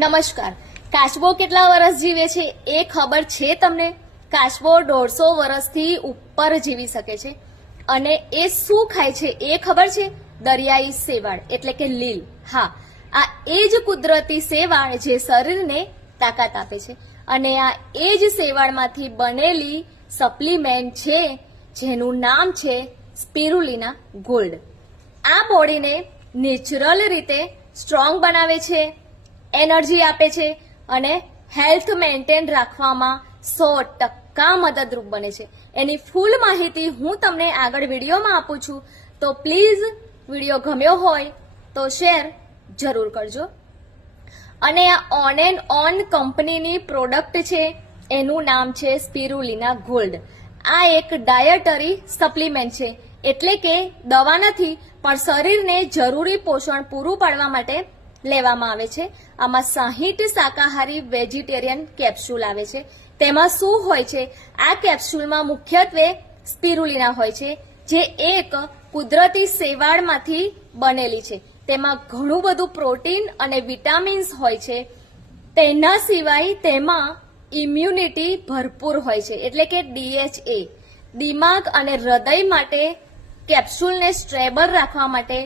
નમસ્કાર. કાચબો કેટલા વર્ષ જીવે છે એ ખબર છે તમને? કાચબો 150 વર્ષથી ઉપર જીવી શકે છે. અને એ શું ખાય છે એ ખબર છે? દરિયાઈ શેવાળ એટલે કે લીલ. હા, આ એ જ કુદરતી શેવાળ જે શરીરને તાકાત આપે છે. અને આ એ જ શેવાળમાંથી બનેલી સપ્લિમેન્ટ છે જેનું નામ છે સ્પિરુલિના ગોલ્ડ. આ બોડીને નેચરલ રીતે સ્ટ્રોંગ બનાવે છે, એનર્જી આપે છે અને હેલ્થ મેન્ટેન રાખવામાં 100% મદદરૂપ બને છે. એની ફૂલ માહિતી હું તમને આગળ વિડીયોમાં આપું છું, તો પ્લીઝ વિડીયો ગમ્યો હોય તો શેર જરૂર કરજો. અને આ ઓન એન્ડ ઓન કંપનીની પ્રોડક્ટ છે, એનું નામ છે સ્પિરુલિના ગોલ્ડ. આ એક ડાયટરી સપ્લિમેન્ટ છે, એટલે કે દવા નથી, પણ શરીરને જરૂરી પોષણ પૂરું પાડવા માટે લેવામાં આવે છે. આમાં 60 શાકાહારી વેજીટેરિયન કેપ્સ્યુલ આવે છે. તેમાં શું હોય છે? આ કેપ્સ્યુલમાં મુખ્યત્વે સ્પિરુલિના હોય છે, જે એક કુદરતી શેવાળમાંથી બનેલી છે. તેમાં ઘણું બધું પ્રોટીન અને વિટામિન્સ હોય છે. તેના સિવાય તેમાં ઇમ્યુનિટી ભરપૂર હોય છે, એટલે કે DHA. દિમાગ અને હૃદય માટે કેપ્સ્યુલને સ્ટેબલ રાખવા માટે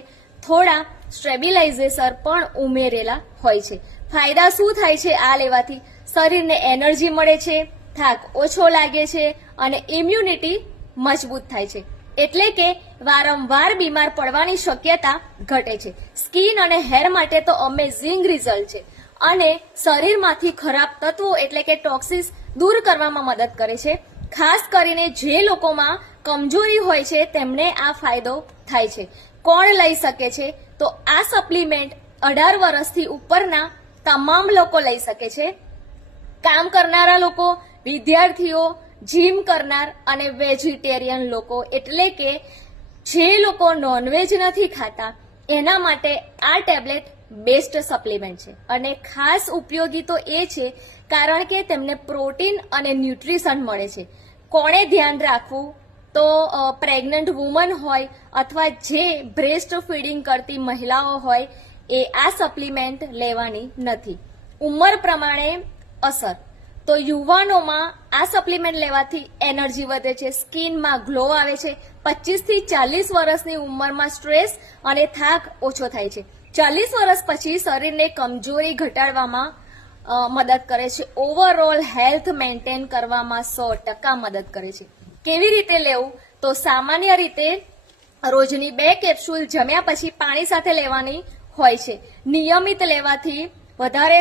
થોડા સ્ટેબિલાઇઝેશન પણ ઉમેરેલા હોય છે. ફાયદા શું થાય છે આ લેવાથી? શરીરને એનર્જી મળે છે, થાક ઓછો લાગે છે અને ઇમ્યુનિટી મજબૂત થાય છે. એટલે કે વારંવાર બીમાર પડવાની શક્યતા ઘટે છે. સ્કિન અને હેર માટે તો અમેઝિંગ રિઝલ્ટ છે. અને શરીરમાંથી ખરાબ તત્વો એટલે કે ટોક્સિસ દૂર કરવામાં મદદ કરે છે. ખાસ કરીને જે લોકોમાં કમજોરી હોય છે તેમને આ ફાયદો થાય છે. કોણ લઈ શકે છે? તો આ સપ્લિમેન્ટ 18 વર્ષથી ઉપરના તમામ લોકો લઈ શકે છે. કામ કરનારા લોકો, વિદ્યાર્થીઓ, જીમ કરનાર અને વેજીટેરિયન લોકો, એટલે કે જે લોકો નોનવેજ નથી ખાતા એના માટે આ ટેબ્લેટ બેસ્ટ સપ્લિમેન્ટ છે. અને ખાસ ઉપયોગી તો એ છે કારણ કે તેમને પ્રોટીન અને ન્યુટ્રિશન મળે છે. કોણે ધ્યાન રાખવું? તો પ્રેગ્નન્ટ વુમન હોય અથવા જે બ્રેસ્ટ ફીડિંગ કરતી મહિલાઓ હોય એ આ સપ્લિમેન્ટ લેવાની નથી. ઉંમર પ્રમાણે અસર તો યુવાનોમાં આ સપ્લિમેન્ટ લેવાથી એનર્જી વધે છે, સ્કિનમાં ગ્લો આવે છે. 25 થી 40 વર્ષની ઉંમરમાં સ્ટ્રેસ અને થાક ઓછો થાય છે. 40 વર્ષ પછી શરીરને કમજોરી ઘટાડવામાં મદદ કરે છે. ઓવરઓલ હેલ્થ મેન્ટેન કરવામાં 100% મદદ કરે છે. કેવી રીતે લેવું? તો સામાન્ય રીતે રોજની 2 કેપ્સ્યુલ જમ્યા પછી પાણી સાથે લેવાની હોય છે. નિયમિત લેવાથી વધારે